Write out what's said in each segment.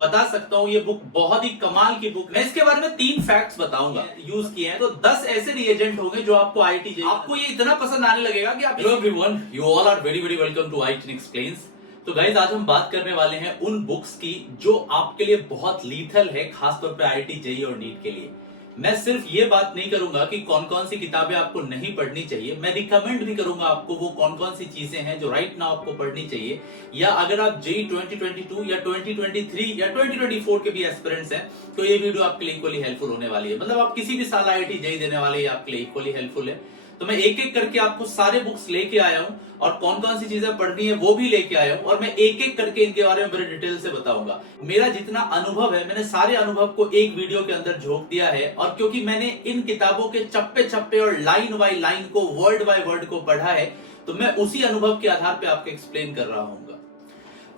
बता सकता हूँ ये बुक बहुत ही कमाल की बुक है। मैं इसके बारे में 3 फैक्ट्स बताऊंगा यूज किए हैं, तो 10 ऐसे रिएजेंट होंगे जो आपको आईटी जेई आपको ये इतना पसंद आने लगेगा कि आप hello everyone, you all are very very welcome to IT explains. तो गाइस, आज हम बात करने वाले हैं उन बुक्स की जो आपके लिए बहुत लीथल है, खासतौर पे आईटी जेई और नीट के लिए। मैं सिर्फ ये बात नहीं करूंगा कि कौन कौन सी किताबें आपको नहीं पढ़नी चाहिए, मैं रिकमेंड भी करूंगा आपको वो कौन कौन सी चीजें हैं जो राइट नाउ आपको पढ़नी चाहिए। या अगर आप जेई 2022 या 2023 या 2024 के भी एस्पिरेंट्स हैं तो ये वीडियो आपके लिए इक्वली हेल्पफुल होने वाली है। मतलब आप किसी भी साल आईआईटी जेई देने वाले, आपके लिए इक्वली हेल्पफुल है। तो मैं एक एक करके आपको सारे बुक्स लेके आया हूं और कौन कौन सी चीजें पढ़नी है वो भी लेके आया हूं, और मैं एक एक करके इनके बारे में बड़े डिटेल से बताऊंगा। मेरा जितना अनुभव है, मैंने सारे अनुभव को एक वीडियो के अंदर झोंक दिया है, और क्योंकि मैंने इन किताबों के चप्पे चप्पे और लाइन बाय लाइन को, वर्ड बाय वर्ड को पढ़ा है, तो मैं उसी अनुभव के आधार पे आपको एक्सप्लेन कर रहा हूँ।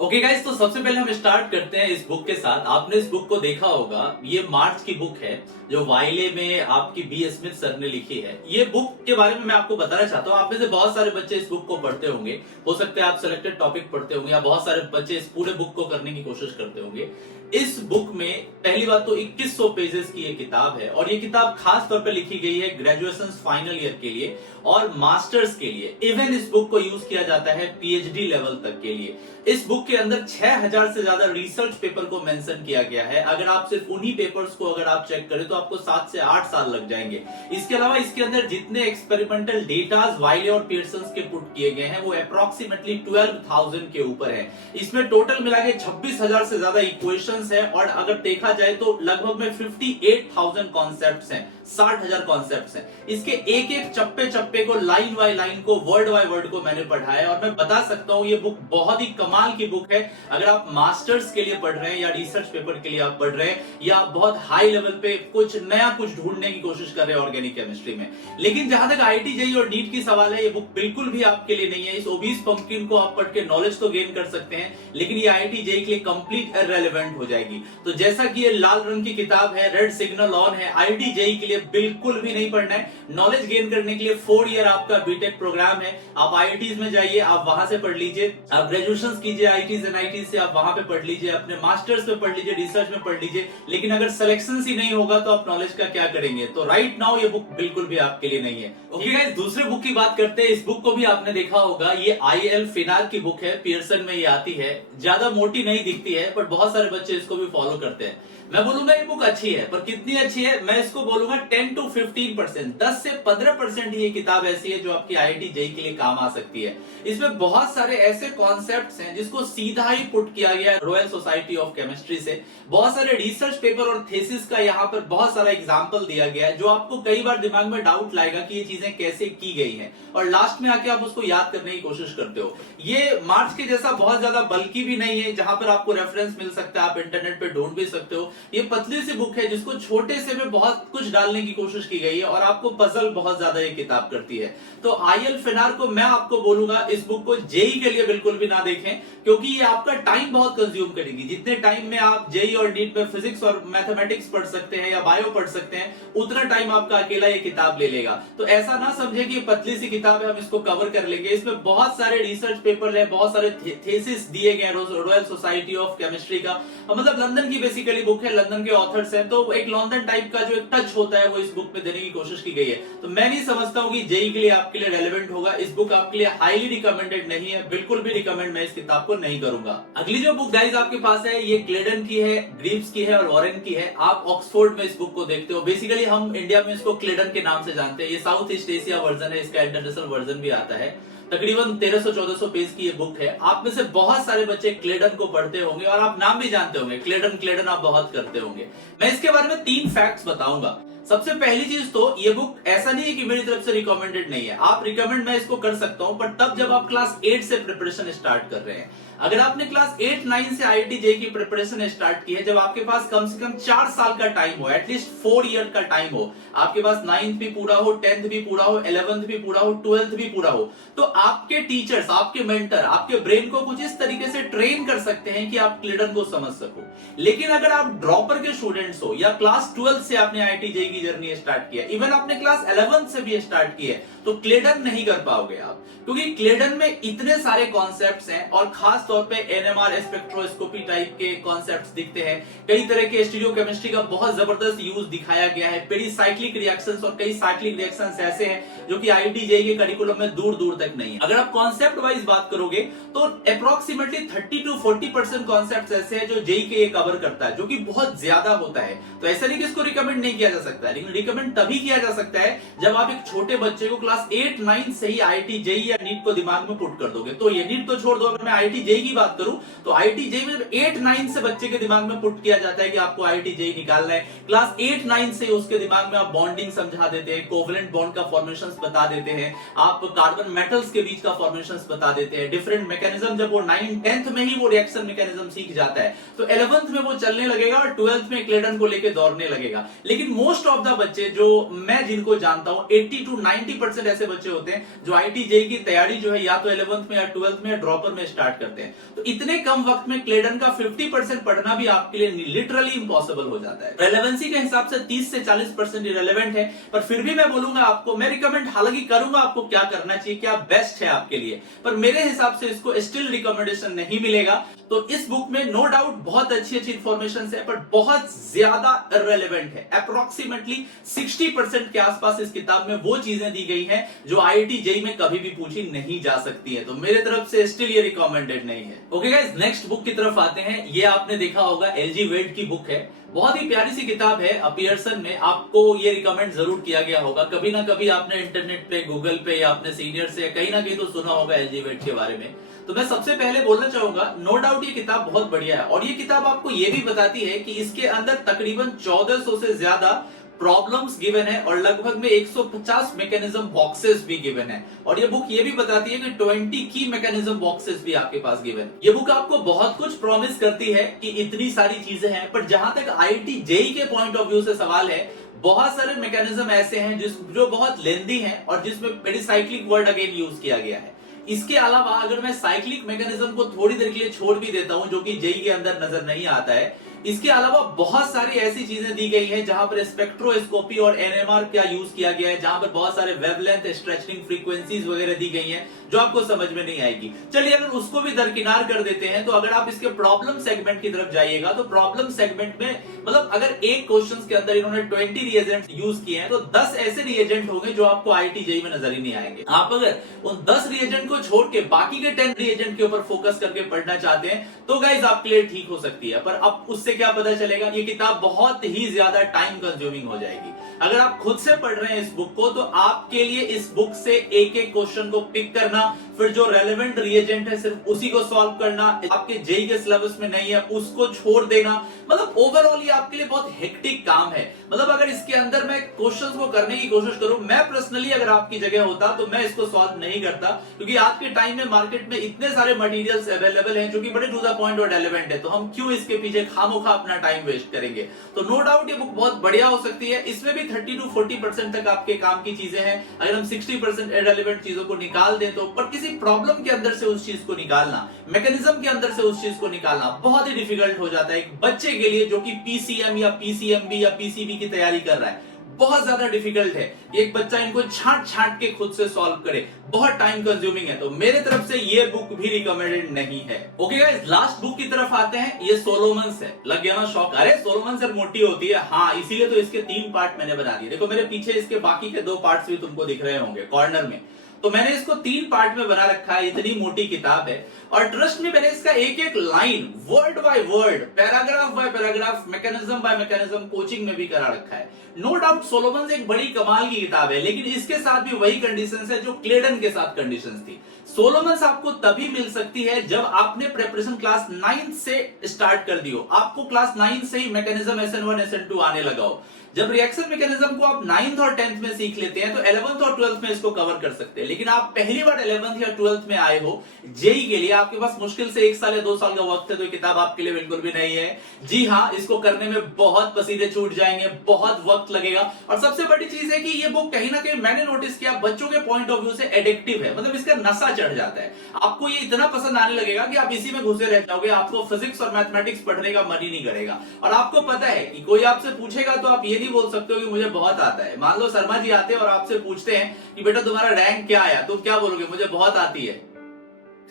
ओके गाइस, तो सबसे पहले हम स्टार्ट करते हैं इस बुक के साथ। आपने इस बुक को देखा होगा, ये मार्च की बुक है जो वाइले में आपकी बी स्मिथ सर ने लिखी है। ये बुक के बारे में मैं आपको बताना चाहता हूँ। आप में से बहुत सारे बच्चे इस बुक को पढ़ते होंगे, हो सकता है आप सिलेक्टेड टॉपिक पढ़ते होंगे, या बहुत सारे बच्चे इस पूरे बुक को करने की कोशिश करते होंगे। इस बुक में पहली बात तो 2100 पेजेस की ये किताब है, और ये किताब खास तौर पे लिखी गई है ग्रेजुएशन फाइनल ईयर के लिए और मास्टर्स के लिए। इवन इस बुक को यूज किया जाता है पीएचडी लेवल तक के लिए। इस बुक के अंदर 6000 से ज्यादा रिसर्च पेपर को मेंशन किया गया है। अगर आप सिर्फ उन्हीं पेपर्स को अगर आप चेक करें तो आपको 7 से 8 साल लग जाएंगे। इसके अलावा इसके अंदर जितने एक्सपेरिमेंटल डेटाज वाइले और पियर्सन के पुट किए गए हैं वो अप्रोक्सीमेटली 12000 के ऊपर है। इसमें टोटल मिला के 26000 से ज्यादा इक्वेशंस है, और अगर देखा जाए तो लगभग में 58000 कॉन्सेप्ट्स हैं, 60000 कॉन्सेप्ट्स हैं। इसके एक एक चप्पे चप्पे को, लाइन बाय लाइन को, वर्ड बाय वर्ड को मैंने पढ़ा है, और मैं बता सकता हूं ये बुक बहुत ही कमाल की बुक है। अगर आप मास्टर्स के लिए पढ़ रहे हैं या रिसर्च पेपर के लिए आप पढ़ रहे हैं, या आप बहुत हाई लेवल पे कुछ नया कुछ ढूंढने की कोशिश कर रहे हैं ऑर्गेनिक केमिस्ट्री में। लेकिन जहां तक आईआईटी जेईई और नीट की सवाल है, ये बुक बिल्कुल भी आपके लिए नहीं है। इस ओबीस पंपकिन को आप पढ़ के नॉलेज तो गेन कर सकते हैं, लेकिन ये आईआईटी जेईई के लिए कंप्लीट इररिलेवेंट हो जाएगी। तो जैसा कि ये लाल रंग की किताब है, रेड सिग्नल ऑन है, आईआईटी जेईई के लिए बिल्कुल भी नहीं पढ़ना है। नॉलेज गेन करने के लिए 4 ईयर आपका बीटेक प्रोग्राम है। आप आईआईटीज में जाइए, आप वहां से पढ़ लीजिए, आप ग्रेजुएशन कीजिए आईआईटीज एनआईटीज से, आप वहां पे पढ़ लीजिए, अपने मास्टर्स पे पढ़ लीजिए, रिसर्च में पढ़ लीजिए। लेकिन अगर सिलेक्शन ही नहीं होगा तो आप नॉलेज का क्या करेंगे? तो राइट नाउ ये बुक बिल्कुल भी आपके लिए नहीं है। ओके गाइस, दूसरे बुक की बात करते हैं। इस बुक को भी आपने देखा होगा, ये आईएल फिनार की बुक है, पियर्सन में ये आती है। ज्यादा मोटी नहीं दिखती है, पर बहुत सारे बच्चे इसको भी फॉलो करते हैं। मैं बोलूंगा ये बुक अच्छी है, पर कितनी अच्छी है मैं इसको बोलूंगा 10 to 15%, 10 से 15% ये किताब ऐसी है जो आपकी आईआईटी जेईई के लिए काम आ सकती है। इसमें बहुत सारे ऐसे कॉन्सेप्ट्स हैं जिसको सीधा ही पुट किया गया है रॉयल सोसाइटी ऑफ केमिस्ट्री से। बहुत सारे रिसर्च पेपर और थीसिस का यहाँ पर बहुत सारा एग्जाम्पल दिया गया है, जो आपको कई बार दिमाग में डाउट लाएगा कि ये चीजें कैसे की गई हैं, और लास्ट में आके आप उसको याद करने की कोशिश करते हो। ये मार्च के जैसा बहुत ज्यादा बल्कि भी नहीं है, जहां पर आपको रेफरेंस मिल सकता है, आप इंटरनेट पे ढूंढ भी सकते हो। ये पतली सी बुक है जिसको छोटे से में बहुत कुछ डालने की कोशिश की गई है, और आपको पजल बहुत ज्यादा ये किताब करती है। तो आईएल फिनार को मैं आपको बोलूंगा इस बुक को जेईई के लिए बिल्कुल भी ना देखें, क्योंकि ये आपका टाइम बहुत कंज्यूम करेगी। जितने टाइम में आप जेईई और नीट में फिजिक्स और मैथमेटिक्स पढ़ सकते हैं या बायो पढ़ सकते हैं, उतना टाइम आपका अकेला ये किताब ले लेगा। तो ऐसा ना समझे कि ये पतली सी किताब है, हम इसको कवर कर लेंगे। इसमें बहुत सारे रिसर्च पेपर है, बहुत सारे थीसिस दिए गए रॉयल सोसाइटी ऑफ केमिस्ट्री का। मतलब लंदन की बेसिकली बुक है, लंदन के ऑथर्स हैं, तो एक लंदन टाइप का जो एक टच होता है वो इस बुक में देने की कोशिश की गई है। तो मैं नहीं समझता हूं कि जेईई के लिए आपके लिए रेलेवेंट होगा। इस बुक आपके लिए हाईली रिकमेंडेड नहीं है, बिल्कुल भी रिकमेंड मैं इस किताब को नहीं करूंगा। अगली जो बुक गाइस आपके पास है, ये क्लेडन की है, ग्रीव्स की है और वॉरेन की है। आप ऑक्सफोर्ड में इस बुक को देखते हो। बेसिकली हम इंडिया में इसको क्लेडन के नाम से जानते हैं। ये साउथ ईस्ट एशिया वर्जन है, इसका इंटरनेशनल वर्जन भी आता है। तकरीबन 1300-1400 पेज की ये बुक है। आप में से बहुत सारे बच्चे क्लेडन को पढ़ते होंगे, और आप नाम भी जानते होंगे, क्लेडन क्लेडन आप बहुत करते होंगे। मैं इसके बारे में 3 फैक्ट्स बताऊंगा। सबसे पहली चीज, तो ये बुक ऐसा नहीं है कि मेरी तरफ से रिकमेंडेड नहीं है। आप रिकमेंड मैं इसको कर सकता हूं, पर तब जब आप क्लास 8 से प्रिपरेशन स्टार्ट कर रहे हैं। अगर आपने क्लास 8-9 से आईआईटी जेईई की प्रिपरेशन स्टार्ट की है, जब आपके पास कम से कम 4 साल का टाइम हो, एटलीस्ट 4 ईयर का टाइम हो, आपके पास 9th भी पूरा हो, 10th भी पूरा हो, 11th भी पूरा हो, 12th भी पूरा हो, तो आपके टीचर्स, आपके मेंटर आपके ब्रेन को कुछ इस तरीके से ट्रेन कर सकते हैं कि आप क्लेडन को समझ सको। लेकिन अगर आप ड्रॉपर के स्टूडेंट्स हो, या क्लास 12 से आपने आईआईटी जेईई की जर्नी स्टार्ट किया, इवन आपने क्लास 11 से भी स्टार्ट किया, तो क्लेडन नहीं कर पाओगे आप, क्योंकि क्लेडन में इतने सारे कॉन्सेप्ट्स हैं, और खास खासतौर पे एनएमआर स्पेक्ट्रोस्कोपी टाइप के कॉन्सेप्ट्स दिखते हैं। कई तरह के स्टीरियोकेमिस्ट्री का बहुत जबरदस्त यूज दिखाया गया है। पेरिसाइक्लिक रिएक्शंस और कई साइक्लिक रिएक्शंस ऐसे हैं जो कि आईआईटी जेईई के करिकुलम में दूर दूर तक नहीं है। अगर आप कॉन्सेप्ट वाइज बात करोगे तो अप्रोक्सीमेटली 30 to 40% कॉन्सेप्ट्स ऐसे हैं जो जेईई के ये कवर करता है, जो कि बहुत ज्यादा होता है। तो ऐसा नहीं कि इसको रिकमेंड नहीं किया जा सकता है, लेकिन रिकमेंड तभी किया जा सकता है जब आप एक छोटे बच्चे को क्लास 8-9 से ही आईआईटी जेईई या नीट को दिमाग में पुट कर दोगे। तो ये नीट तो छोड़ दो, अगर मैं आईआईटी जेईई की बात करूं तो आईआईटी जेईई में 8-9 से बच्चे के दिमाग में पुट किया जाता है कि आपको आईआईटी जेईई निकालना है। क्लास 8-9 से उसके दिमाग में आप बॉन्डिंग समझा देते हैं, कोवलेंट बॉन्ड का फॉर्मेशंस बता देते हैं, आप कार्बन मेटल्स के बीच का फॉर्मेशंस बता देते हैं, डिफरेंट मैकेनिज्म। जब वो 9th में ही वो रिएक्शन मैकेनिज्म सीख जाता है तो 11th में वो चलने लगेगा और 12th में क्लेडन को लेके दौड़ने लगेगा। लेकिन मोस्ट ऑफ द बच्चे जो मैं जिनको जानता हूं 80 to 90% ऐसे बच्चे होते हैं जो आईआईटी जेईई की तैयारी जो है या तो 11th में या 12th में या ड्रॉपर में स्टार्ट करते हैं। तो इतने कम वक्त में क्लेडन का 50% पढ़ना भी आपके लिए लिटरली इंपॉसिबल हो जाता है। रेलेवेंसी के हिसाब से 30 से 40% इरेलेवेंट है, पर फिर भी मैं बोलूंगा आपको, मैं रिकमेंड हालांकि करूंगा आपको क्या करना चाहिए, क्या बेस्ट है आपके लिए, पर मेरे हिसाब से इसको स्टिल रिकमेंडेशन नहीं मिलेगा। तो इस बुक में नो डाउट बहुत अच्छी अच्छी इंफॉर्मेशन है, पर बहुत ज्यादा इररिलेवेंट है। अप्रोक्सीमेटली 60% के आसपास इस किताब में वो चीजें दी गई हैं जो आईआईटी जेईई में कभी भी पूछी नहीं जा सकती है। तो मेरे तरफ से स्टिल ये रिकमेंडेड नहीं है। ओके गाइस, नेक्स्ट बुक की तरफ आते हैं। ये आपने देखा होगा एलजी वेड की बुक है, बहुत ही प्यारी सी किताब है। पियर्सन में आपको ये रिकमेंड जरूर किया गया होगा, कभी ना कभी आपने इंटरनेट पे, गूगल पे या अपने सीनियर से कहीं ना कहीं तो सुना होगा एलजी वेड के बारे में। तो मैं सबसे पहले बोलना चाहूंगा, नो डाउट ये किताब बहुत बढ़िया है और ये किताब आपको ये भी बताती है कि इसके अंदर तकरीबन 1400 से ज्यादा प्रॉब्लम्स गिवन है और लगभग में 150 मैकेनिज्म बॉक्सेस भी गिवन है। और ये बुक ये भी बताती है कि 20 की मैकेनिज्म बॉक्सेस भी आपके पास गिवन है। ये बुक आपको बहुत कुछ प्रॉमिस करती है कि इतनी सारी चीजें हैं, पर जहां तक आईआईटी जेईई के पॉइंट ऑफ व्यू से सवाल है, बहुत सारे मैकेनिज्म ऐसे हैं जो बहुत लेंदी हैं और जिसमें पेरिसाइक्लिक वर्ड अगेन यूज किया गया है। इसके अलावा अगर मैं साइक्लिक मैकेनिज्म को थोड़ी देर के लिए छोड़ भी देता हूं, जो कि जेईई के अंदर नजर नहीं आता है, इसके अलावा बहुत सारी ऐसी चीजें दी गई हैं जहां पर स्पेक्ट्रोस्कोपी और एनएमआर का यूज किया गया है, जहां पर बहुत सारे वेवलेंथ, स्ट्रेचिंग फ्रीक्वेंसीज वगैरह दी गई हैं जो आपको समझ में नहीं आएगी। चलिए अगर उसको भी दरकिनार कर देते हैं तो अगर आप इसके प्रॉब्लम सेगमेंट की तरफ जाइएगा तो प्रॉब्लम सेगमेंट में मतलब अगर एक क्वेश्चन के अंदर इन्होंने 20 रिएजेंट यूज किए हैं तो 10 ऐसे रिएजेंट होंगे जो आपको आईआईटी जेईई में नजर ही नहीं आएंगे। आप अगर उन 10 रिएजेंट को छोड़ के बाकी के 10 रिएजेंट के ऊपर फोकस करके पढ़ना चाहते हैं तो गाइज आपके लिए ठीक हो सकती है, पर अब उससे क्या पता चलेगा, ये किताब बहुत ही ज्यादा टाइम कंज्यूमिंग हो जाएगी। अगर आप खुद से पढ़ रहे हैं इस बुक को तो आपके लिए इस बुक से एक एक क्वेश्चन को पिक करना, फिर जो रेलेवेंट रिएजेंट है सिर्फ उसी को सॉल्व करना, आपके जेईई के सिलेबस में नहीं है उसको छोड़ देना, मतलब ओवरऑल ये आपके लिए बहुत हेक्टिक काम है। मतलब अगर इसके अंदर मैं क्वेश्चंस को करने की कोशिश करूं, मैं पर्सनली अगर आपकी जगह होता तो मैं इसको सॉल्व नहीं करता, क्योंकि आज के टाइम में मार्केट में इतने सारे मटेरियल्स अवेलेबल हैं जो कि बड़े टू द पॉइंट और रेलेवेंट है, तो हम क्यों इसके पीछे खामोखा अपना टाइम वेस्ट करेंगे। तो नो डाउट ये बुक बहुत बढ़िया हो सकती है। इसमें भी 30 to 40% तक आपके काम की चीजें हैं। अगर हम 60% इररिलेवेंट चीजों को निकाल दें तो, पर किसी प्रॉब्लम के अंदर से उस चीज को निकालना, मैकेनिज्म के अंदर से उस चीज को निकालना बहुत ही डिफिकल्ट हो जाता है एक बच्चे के लिए जो कि पीसीएम या पीसीएमबी या पीसीबी की तैयारी कर रहा है। बहुत ज्यादा डिफिकल्ट है एक बच्चा इनको छांट छांट के खुद से सॉल्व करे, बहुत टाइम कंज्यूमिंग है। तो मेरे तरफ से ये बुक भी रिकमेंडेड नहीं है। ओके गाइस, लास्ट बुक की तरफ आते हैं। ये सोलोमन्स है। लग गया ना शौक, अरे सोलोमन्स सर मोटी होती है, हाँ इसीलिए तो इसके 3 पार्ट मैंने बना दिए। देखो मेरे पीछे इसके बाकी के 2 पार्ट्स भी तुमको दिख रहे होंगे कॉर्नर में, तो मैंने इसको 3 पार्ट में बना रखा है। इतनी मोटी किताब है और ट्रस्ट में मैंने इसका एक एक line word by word, paragraph by paragraph, mechanism by mechanism coaching में भी करा रखा है। नो डाउट सोलोमन्स एक बड़ी कमाल की किताब है, लेकिन इसके साथ भी वही कंडीशंस है जो क्लेडन के साथ कंडीशंस थी। सोलोमन्स आपको तभी मिल सकती है जब आपने प्रिपरेशन क्लास 9 से स्टार्ट कर दी हो, आपको क्लास 9 से ही मैकेनिज्म SN1 SN2 आने लगा हो। जब रिएक्शन मैकेनिज्म को आप 9th और 10th में सीख लेते हैं तो 11th और 12th में इसको कवर कर सकते हैं। लेकिन आप पहली बार 11th या 12th में आए हो जेईई के लिए, आपके पास मुश्किल से 1 साल या 2 साल का वक्त है, तो ये किताब आपके लिए बिल्कुल भी नहीं है। जी हाँ, इसको करने में बहुत पसीने छूट जाएंगे, बहुत वक्त लगेगा और सबसे बड़ी चीज है कि ये बुक कहीं ना कहीं मैंने नोटिस किया बच्चों के पॉइंट ऑफ व्यू से एडिक्टिव है। मतलब इसका नशा चढ़ जाता है, आपको ये इतना पसंद आने लगेगा कि आप इसी में घुसे रह जाओगे, आपको फिजिक्स और मैथमेटिक्स पढ़ने का मन ही नहीं करेगा। और आपको पता है कि कोई आपसे पूछेगा तो आप ये नहीं बोल सकते हो कि मुझे बहुत आता है। मान लो शर्मा जी आते हैं और आपसे पूछते हैं कि बेटा तुम्हारा रैंक क्या आया, तो क्या बोलोगे? मुझे बहुत आती है।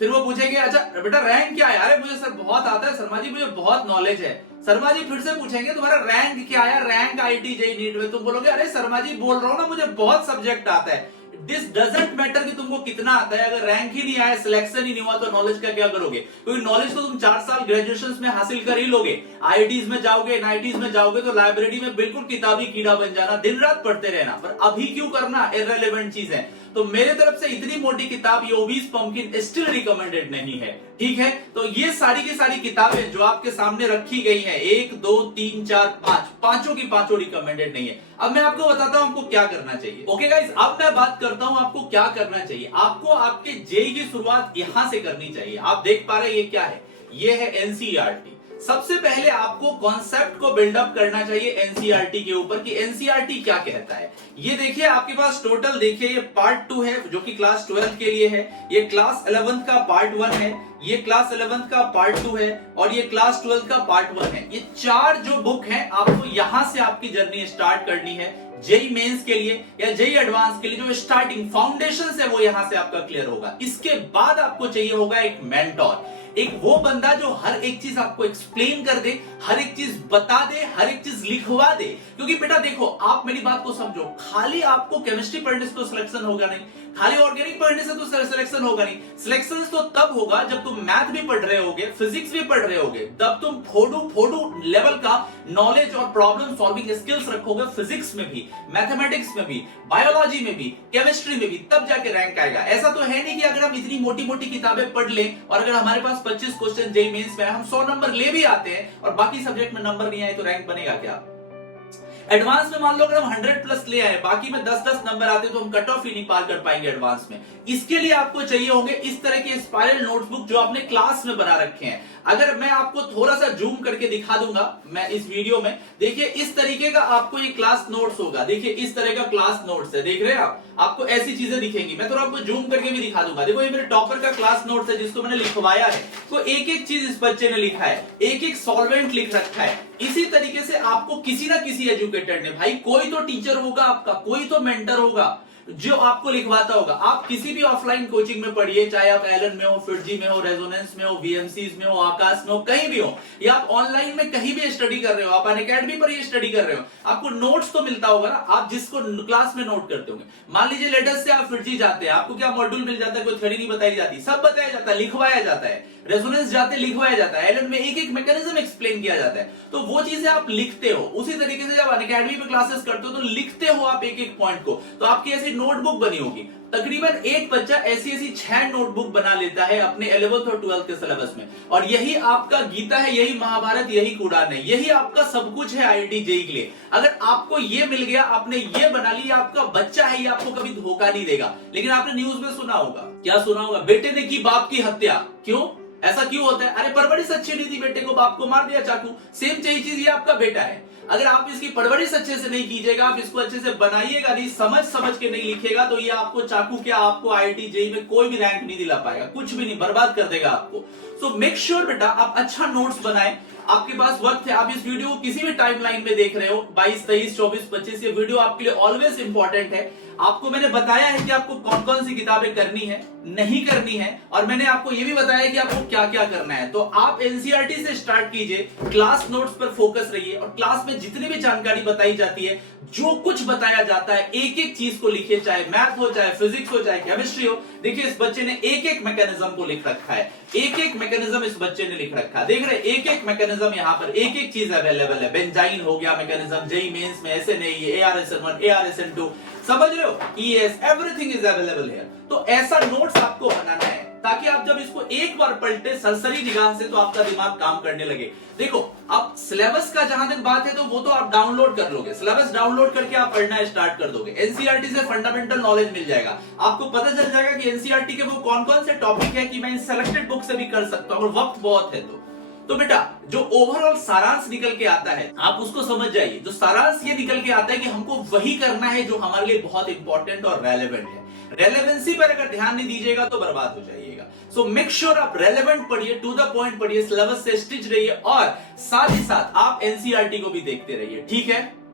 फिर वो पूछेंगे अच्छा बेटा रैंक क्या है, अरे मुझे सर बहुत आता है शर्मा जी, मुझे बहुत नॉलेज है। शर्मा जी फिर से पूछेंगे तुम्हारा रैंक क्या है, रैंक आईटी जेई नीट में। तुम बोलोगे अरे शर्मा जी बोल रहा हूं ना मुझे बहुत सब्जेक्ट आता है। दिस डजंट मैटर कि तुमको कितना आता है, अगर रैंक ही नहीं आया, सिलेक्शन ही नहीं हुआ, तो नॉलेज का क्या करोगे? क्योंकि नॉलेज तो तुम 4 साल ग्रेजुएशन में हासिल कर ही लोगे। आईआईटीज में जाओगे, एनआईटीज में जाओगे तो लाइब्रेरी में बिल्कुल किताबी कीड़ा बन जाना, दिन रात पढ़ते रहना, पर अभी क्यों करना? इररिलेवेंट चीज है। तो मेरे तरफ से इतनी मोटी किताब ये ओबीस पंपकिन स्टिल रिकमेंडेड नहीं है, ठीक है। तो ये सारी की सारी किताबें जो आपके सामने रखी गई हैं, 1 2 3 4 5, पांचों की पांचों रिकमेंडेड नहीं है। अब मैं आपको बताता हूं आपको क्या करना चाहिए। ओके गाइस, अब मैं बात करता हूं आपको क्या करना चाहिए। आपको आपके जेई की शुरुआत यहां से करनी चाहिए। आप देख पा रहे हैं ये क्या है? ये है एनसीईआरटी। सबसे पहले आपको कॉन्सेप्ट को बिल्डअप करना चाहिए एनसीईआरटी के ऊपर कि एनसीईआरटी क्या कहता है। ये देखिए आपके पास टोटल देखिए ये पार्ट 2 है जो कि क्लास 12 के लिए है, ये क्लास 11th का पार्ट 1 है, ये क्लास 11th का पार्ट 2 है और ये क्लास 12 का पार्ट 1 है। ये 4 जो बुक है आपको यहां से आपकी जर्नी स्टार्ट करनी है जेई मेंस के लिए या जेई एडवांस के लिए। जो स्टार्टिंग फाउंडेशन है वो यहां से आपका क्लियर होगा। इसके बाद आपको चाहिए होगा एक मेंटोर, एक वो बंदा जो हर एक चीज आपको एक्सप्लेन कर दे, हर एक चीज बता दे, हर एक चीज लिखवा दे। क्योंकि बेटा देखो, आप मेरी बात को समझो, खाली आपको केमिस्ट्री पढ़ने से तो सिलेक्शन होगा नहीं, खाली ऑर्गेनिक पढ़ने से तो सिलेक्शन होगा नहीं। सिलेक्शन तो तब होगा जब तुम मैथ भी पढ़ रहे होगे, फिजिक्स भी पढ़ रहे होगे, तब तुम फोडू लेवल का नॉलेज और प्रॉब्लम सॉल्विंग स्किल्स रखोगे फिजिक्स में भी, मैथमेटिक्स में भी, बायोलॉजी में भी, केमिस्ट्री में भी, तब जाके रैंक आएगा। ऐसा तो है नहीं कि अगर हम इतनी मोटी मोटी किताबें पढ़ लें और अगर हमारे पास 25 क्वेश्चन जेई मेंस में हम 100 नंबर ले भी आते हैं और बाकी सब्जेक्ट में नंबर नहीं आए तो रैंक बनेगा क्या? एडवांस में मान लो अगर हम 100 प्लस ले आए, बाकी में 10-10 नंबर आते तो हम कट ऑफ ही नहीं पार कर पाएंगे एडवांस में। इसके लिए आपको चाहिए होंगे इस तरह के स्पाइरल नोटबुक जो आपने क्लास में बना रखे हैं। अगर मैं आपको थोड़ा सा जूम करके दिखा दूंगा मैं इस वीडियो में, देखिए इस तरीके का आपको ये क्लास नोट्स होगा। देखिए इस तरह का क्लास नोट्स है, देख रहे हैं आप? आपको ऐसी चीजें दिखेंगी। मैं थोड़ा आपको जूम करके भी दिखा दूंगा। देखो ये मेरे टॉपर का क्लास नोट्स है जिसको मैंने लिखवाया है। तो एक एक चीज इस बच्चे ने लिखा है, एक एक सॉल्वेंट लिख रखा है। इसी तरीके से आपको किसी ना किसी एजुकेटर ने, भाई कोई तो टीचर होगा आपका, कोई तो मेंटर होगा जो आपको लिखवाता होगा। आप किसी भी ऑफलाइन कोचिंग में पढ़िए, चाहे आप एलन में हो, फिटजी में हो, रेजोनेंस में हो, वीएमसीज में हो, आकाश में हो, कहीं भी हो, या आप ऑनलाइन में कहीं भी स्टडी कर रहे हो, आप अनअकैडमी पर ही स्टडी कर रहे हो, आपको नोट्स तो मिलता होगा ना, आप जिसको क्लास में नोट करते होंगे। मान लीजिए लेटेस्ट से आप फिटजी जाते हैं, आपको क्या मॉड्यूल मिल जाता है? कोई थ्योरी नहीं बताई जाती, सब बताया जाता है, लिखवाया जाता है। रेजोनेंस जाते लिखवाया जाता है, एलन में एक एक मैकेनिज्म एक्सप्लेन किया जाता है। तो वो चीजें आप लिखते हो। उसी तरीके से जब अनअकैडमी में क्लासेस करते हो तो लिखते हो आप एक एक पॉइंट को, तो आपकी ऐसी नोटबुक बनी होगी। तकरीबन एक बच्चा ऐसी 6 नोटबुक बना लेता है अपने 11th और 12th के सिलेबस में, और यही आपका गीता है, यही महाभारत, यही कुरान है, यही आपका सब कुछ है आईआईटी जेईई के लिए। अगर आपको ये मिल गया, आपने ये बना लिया, आपका बच्चा है, ये आपको कभी धोखा नहीं देगा। लेकिन आपने न्यूज में सुना होगा, क्या सुना होगा? बेटे ने की बाप की हत्या। क्यों? ऐसा क्यों होता है? अरे परवरिश अच्छी नहीं थी, बेटे को बाप को मार दिया चाकू। सेम चीज ये आपका बेटा है। अगर आप इसकी परवरिश अच्छे से नहीं कीजिएगा, आप इसको अच्छे से बनाइएगा नहीं, समझ के नहीं लिखेगा, तो ये आपको चाकू क्या, आपको आईआईटी जेईई में कोई भी रैंक नहीं दिला पाएगा, कुछ भी नहीं, बर्बाद कर देगा आपको। सो मेक श्योर बेटा आप अच्छा नोट्स बनाएं। आपके पास वक्त है, आप इस वीडियो को किसी भी टाइमलाइन में देख रहे हो, 22, 23, 24, 25, ये वीडियो आपके लिए ऑलवेज इंपॉर्टेंट है। आपको मैंने बताया है कि आपको कौन कौन सी किताबें करनी है, नहीं करनी है, और मैंने आपको यह भी बताया कि आपको क्या क्या करना है। तो आप एनसीईआरटी से स्टार्ट कीजिए, क्लास नोट्स पर फोकस रहिए, और क्लास में जितनी भी जानकारी बताई जाती है, जो कुछ बताया जाता है, एक एक चीज को लिखिए, चाहे मैथ हो, चाहे फिजिक्स हो, चाहे केमिस्ट्री हो। देखिए इस बच्चे ने एक एक मैकेनिज्म को लिख रखा है, एक एक मैकेनिज्म इस बच्चे ने लिख रखा है। देख रहे एक एक मैकेनिज्म, यहाँ पर एक एक चीज अवेलेबल है। बेंजाइन हो गया मैकेनिज्म, जेईई मेंस में ऐसे नहीं, ये ARSN1, ARSN2, समझ रहे हो, ES, everything is available here. तो ऐसा नोट्स आपको बनाना है ताकि आप जब इसको एक बार पलटे सरसरी निगाह से, तो आपका दिमाग काम करने लगे। देखो अब सिलेबस का जहां तक बात है तो वो तो आप डाउनलोड कर लोगे, सिलेबस डाउनलोड करके आप पढ़ना स्टार्ट कर दोगे। एनसीईआरटी से फंडामेंटल नॉलेज मिल जाएगा, आपको पता चल जाएगा कि एनसीईआरटी के वो कौन कौन से टॉपिक है कि मैं इन सेलेक्टेड बुक से भी कर सकता हूं, और वक्त बहुत है। तो बेटा जो ओवरऑल सारांश निकल के आता है आप उसको समझ जाइए। जो सारांश ये निकल के आता है कि हमको वही करना है जो हमारे लिए बहुत इंपॉर्टेंट और रेलेवेंट है। रेलेवेंसी पर अगर ध्यान नहीं दीजिएगा तो बर्बाद हो जाइएगा। सो मेक श्योर आप रेलेवेंट पढ़िए, टू द पॉइंट पढ़िए, सिलेबस से स्टिच रहिए, और साथ ही साथ आप एनसीईआरटी को भी देखते रहिए, ठीक है।